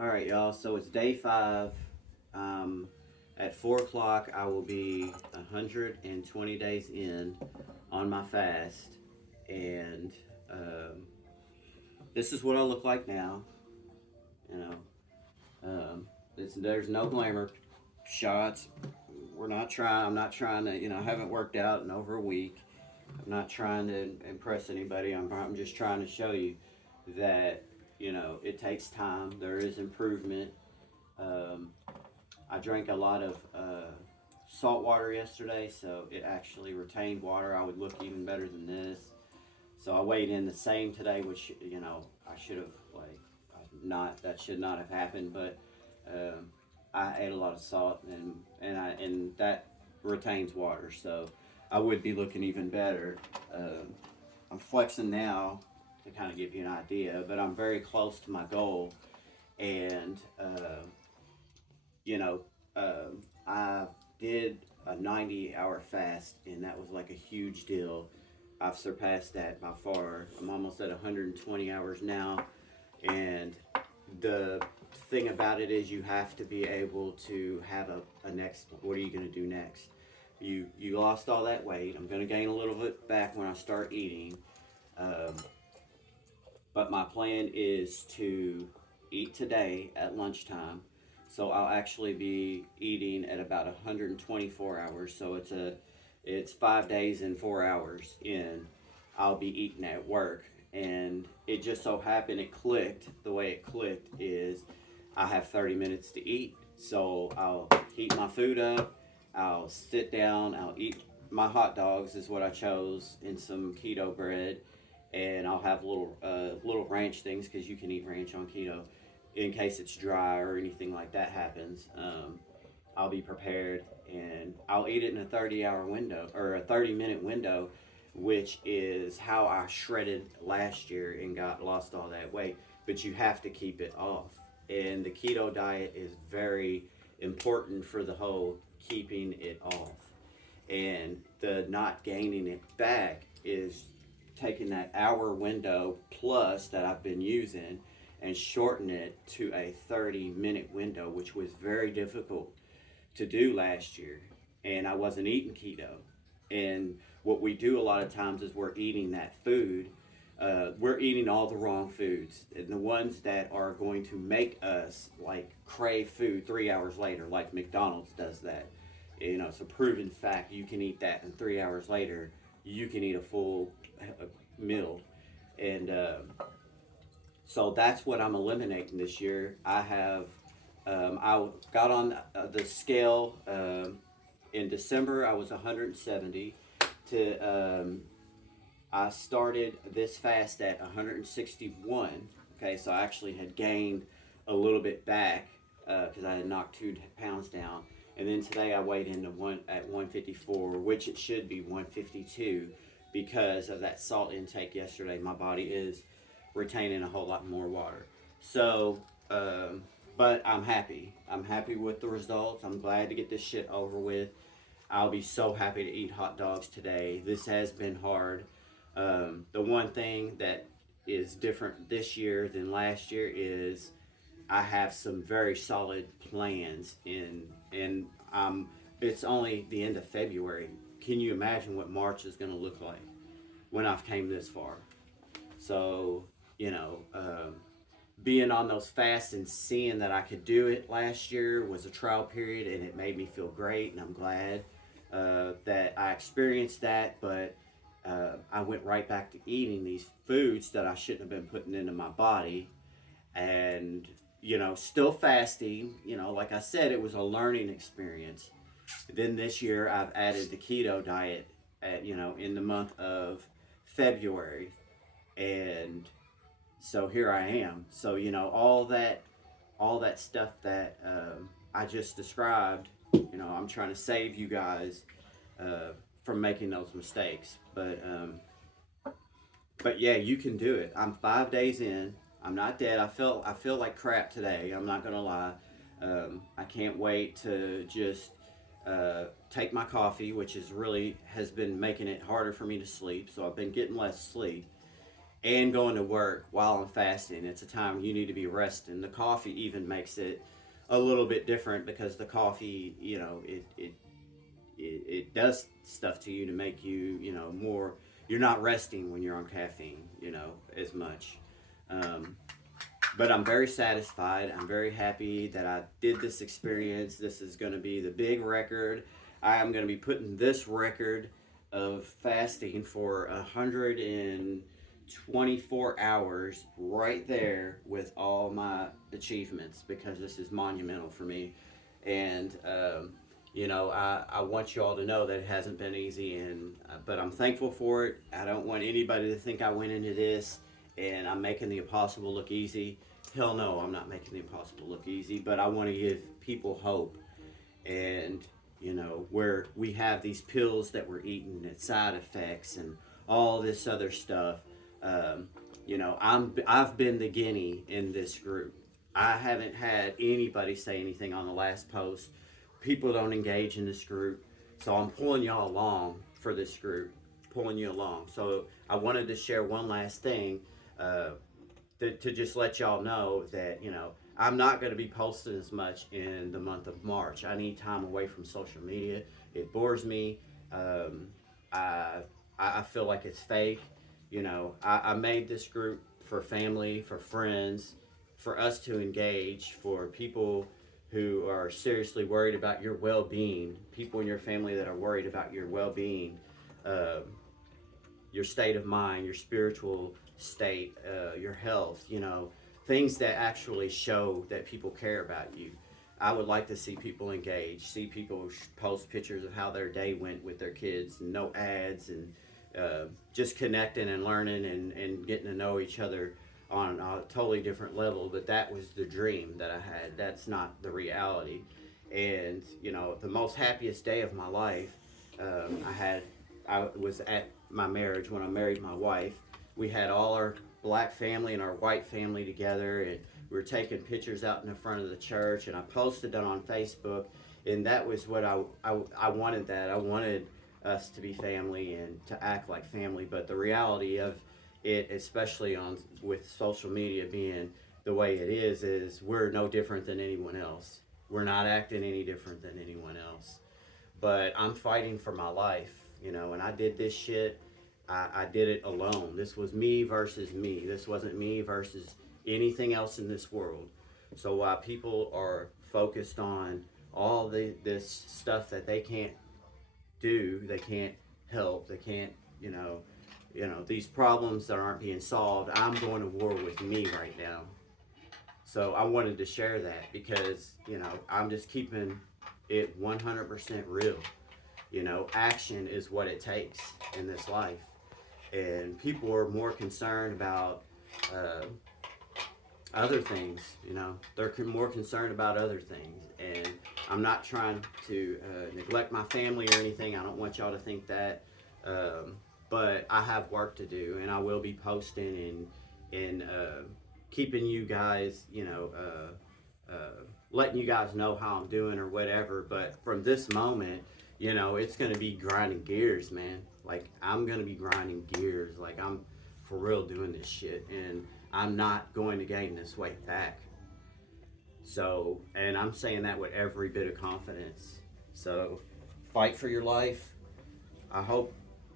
All right, y'all. So it's day 5. Um, at 4 o'clock, I will be 120 days in on my fast. And um, this is what I look like now. You know, there's no glamour shots. I'm not trying to, I haven't worked out in over a week. I'm not trying to impress anybody. I'm just trying to show you that, it takes time. There is improvement. Um, I drank a lot of salt water yesterday, so it actually retained water. I would look even better than this. So I weighed in the same today, which I should have not. That should not have happened, but I ate a lot of salt, and that retains water. So I would be looking even better. Um, I'm flexing now to kind of give you an idea, but I'm very close to my goal, and you know, I did a 90-hour fast, and that was like a huge deal. I've surpassed that by far. I'm almost at 120 hours now, and the thing about it is you have to be able to have a next. What are you going to do next? You lost all that weight. I'm going to gain a little bit back when I start eating, um, but my plan is to eat today at lunchtime. So I'll actually be eating at about 124 hours. So it's 5 days and 4 hours in. I'll be eating at work, and it just so happened it clicked. The way it clicked is I have 30 minutes to eat. So I'll heat my food up. I'll sit down. I'll eat my hot dogs is what I chose, and some keto bread, and I'll have little ranch things because you can eat ranch on keto in case it's dry or anything like that happens. I'll be prepared, and I'll eat it in a 30-hour window or a 30-minute window, which is how I shredded last year and got lost all that weight. But you have to keep it off, and the keto diet is very important for the whole keeping it off, and the not gaining it back is taking that hour window plus that I've been using and shorten it to a 30-minute window, which was very difficult to do last year. And I wasn't eating keto. And what we do a lot of times is we're eating that food. We're eating all the wrong foods, and the ones that are going to make us like crave food 3 hours later, like McDonald's does that. It's a proven fact. You can eat that, and 3 hours later, you can eat a full meal. And so that's what I'm eliminating this year. I got on the scale in December. I was 170. To I started this fast at 161. Okay, so I actually had gained a little bit back because I had knocked 2 pounds down. And then today I weighed in at 154, which it should be 152 because of that salt intake yesterday. My body is retaining a whole lot more water. So, but I'm happy. I'm happy with the results. I'm glad to get this shit over with. I'll be so happy to eat hot dogs today. This has been hard. The one thing that is different this year than last year is I have some very solid plans and it's only the end of February. Can you imagine what March is going to look like when I've came this far? So, you know, being on those fasts and seeing that I could do it last year was a trial period, and it made me feel great, and I'm glad that I experienced that. But I went right back to eating these foods that I shouldn't have been putting into my body, and still fasting. Like I said, it was a learning experience. Then this year, I've added the keto diet in the month of February, and so here I am. So all that stuff that I just described. I'm trying to save you guys from making those mistakes. But yeah, you can do it. I'm 5 days in. I'm not dead. I feel like crap today. I'm not gonna lie. I can't wait to just take my coffee, which has been making it harder for me to sleep. So I've been getting less sleep, and going to work while I'm fasting. It's a time you need to be resting. The coffee even makes it a little bit different because the coffee, it does stuff to you to make you, more. You're not resting when you're on caffeine, as much. Um, but I'm very satisfied. I'm very happy that I did this experience. This is going to be the big record. I am going to be putting this record of fasting for 124 hours right there with all my achievements because this is monumental for me. And, I want you all to know that it hasn't been easy, but I'm thankful for it. I don't want anybody to think I went into this and I'm making the impossible look easy. Hell no, I'm not making the impossible look easy, but I want to give people hope. And, where we have these pills that we're eating and side effects and all this other stuff. Um, I've been the guinea in this group. I haven't had anybody say anything on the last post. People don't engage in this group. So I'm pulling y'all along for this group, pulling you along. So I wanted to share one last thing. Uh, to just let y'all know that I'm not going to be posting as much in the month of March. I need time away from social media. It bores me. Um, I I feel like it's fake. I made this group for family, for friends, for us to engage, for people who are seriously worried about your well-being, people in your family that are worried about your well-being, uh, your state of mind, your spiritual state, your health, things that actually show that people care about you. I would like to see people engage, see people post pictures of how their day went with their kids, and no ads, and just connecting and learning and getting to know each other on a totally different level. But that was the dream that I had. That's not the reality. And, the most happiest day of my life, I was at my marriage when I married my wife. We had all our black family and our white family together, and we were taking pictures out in the front of the church, and I posted it on Facebook. And that was what I wanted. That I wanted us to be family and to act like family. But the reality of it, especially on with social media being the way it is we're no different than anyone else. We're not acting any different than anyone else. But I'm fighting for my life, and I did this shit. I did it alone. This was me versus me. This wasn't me versus anything else in this world. So while people are focused on all this stuff that they can't do, they can't help, they can't, these problems that aren't being solved, I'm going to war with me right now. So I wanted to share that because, I'm just keeping it 100% real. Action is what it takes in this life. And people are more concerned about uh, other things, they're more concerned about other things. And I'm not trying to neglect my family or anything. I don't want y'all to think that. But I have work to do, and I will be posting and keeping you guys, letting you guys know how I'm doing or whatever. But from this moment, it's going to be grinding gears, man. Like, I'm going to be grinding gears. Like, I'm for real doing this shit. And I'm not going to gain this weight back. So, and I'm saying that with every bit of confidence. So, fight for your life. I hope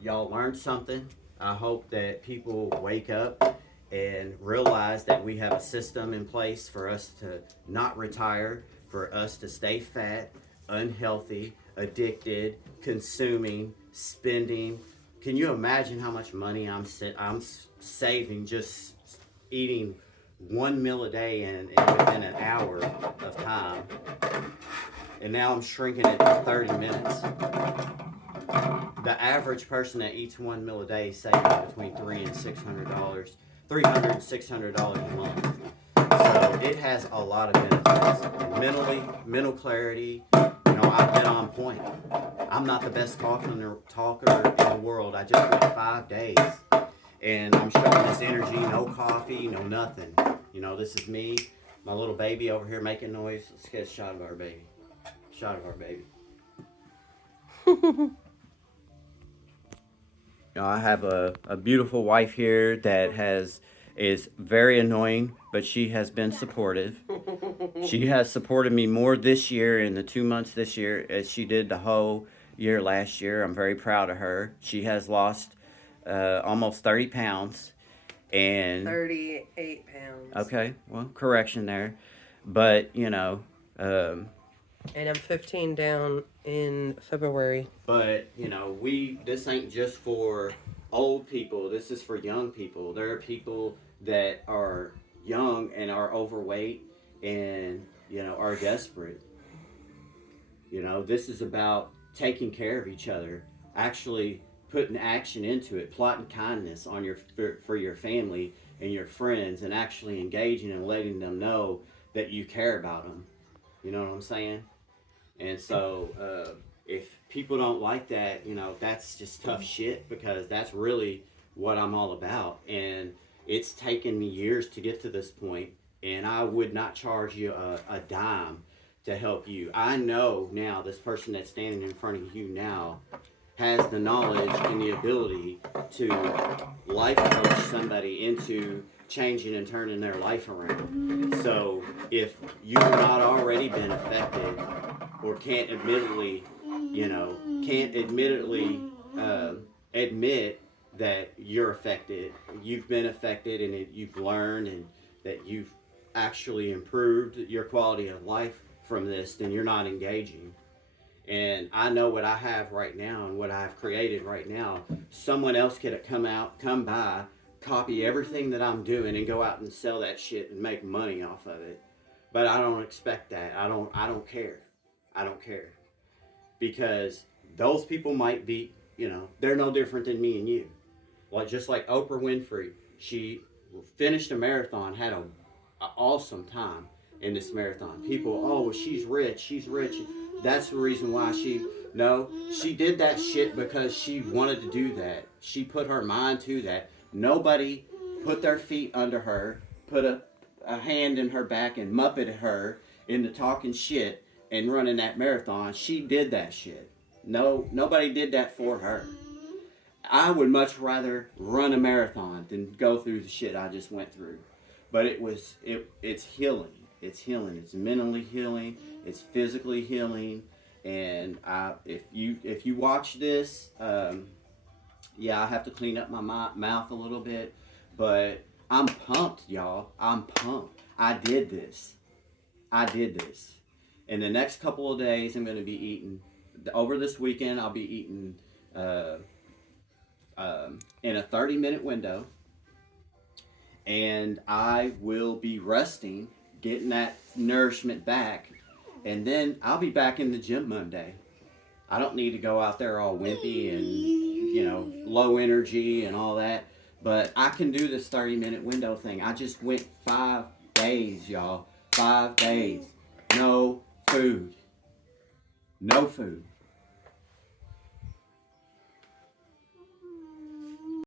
y'all learned something. I hope that people wake up and realize that we have a system in place for us to not retire, for us to stay fat, unhealthy, addicted, consuming, spending. Can you imagine how much money I'm saving just eating one meal a day and within an hour of time? And now I'm shrinking it to 30 minutes. The average person that eats one meal a day is saving between $300 and $600 a month. So it has a lot of benefits. Mental clarity. I've been on point. I'm not the best talker in the world. I just went 5 days, and I'm showing this energy. No coffee, no nothing. This is me. My little baby over here making noise. Let's get a shot of our baby. Shot of our baby. I have a beautiful wife here that is very annoying, but she has been supportive. She has supported me more this year in the 2 months this year as she did the whole year last year. I'm very proud of her. She has lost almost 30 pounds. And 38 pounds. okay, well, correction there. But, and I'm 15 down in February. But, this ain't just for old people. This is for young people. There are people that are young and are overweight and, are desperate. This is about taking care of each other, actually putting action into it, plotting kindness on for your family and your friends, and actually engaging and letting them know that you care about them. You know what I'm saying? And so, if people don't like that, that's just tough shit, because that's really what I'm all about. And it's taken me years to get to this point, and I would not charge you a dime to help you. I know now this person that's standing in front of you now has the knowledge and the ability to life coach somebody into changing and turning their life around. So if you've not already been affected, or can't admittedly admit that you've been affected, and you've learned, and that you've actually improved your quality of life from this, then you're not engaging. And I know what I have right now and what I've created right now. Someone else could come by, copy everything that I'm doing, and go out and sell that shit and make money off of it. But I don't expect that. I don't care. I don't care. Because those people might be, they're no different than me and you. Just like Oprah Winfrey, she finished a marathon, had a awesome time in this marathon. People, oh, well, she's rich, she's rich. That's the reason why no, she did that shit because she wanted to do that. She put her mind to that. Nobody put their feet under her, put a hand in her back and muppeted her into talking shit and running that marathon. She did that shit. No, nobody did that for her. I would much rather run a marathon than go through the shit I just went through. But it's healing. It's healing. It's mentally healing. It's physically healing. And if you watch this, yeah, I have to clean up my mouth a little bit, but I'm pumped, y'all. I'm pumped. I did this. In the next couple of days, I'm going to be eating. Over this weekend, I'll be eating in a 30-minute window, and I will be resting, getting that nourishment back, and then I'll be back in the gym Monday. I don't need to go out there all wimpy and, low energy and all that, but I can do this 30-minute window thing. I just went 5 days, y'all. 5 days. No food. No food.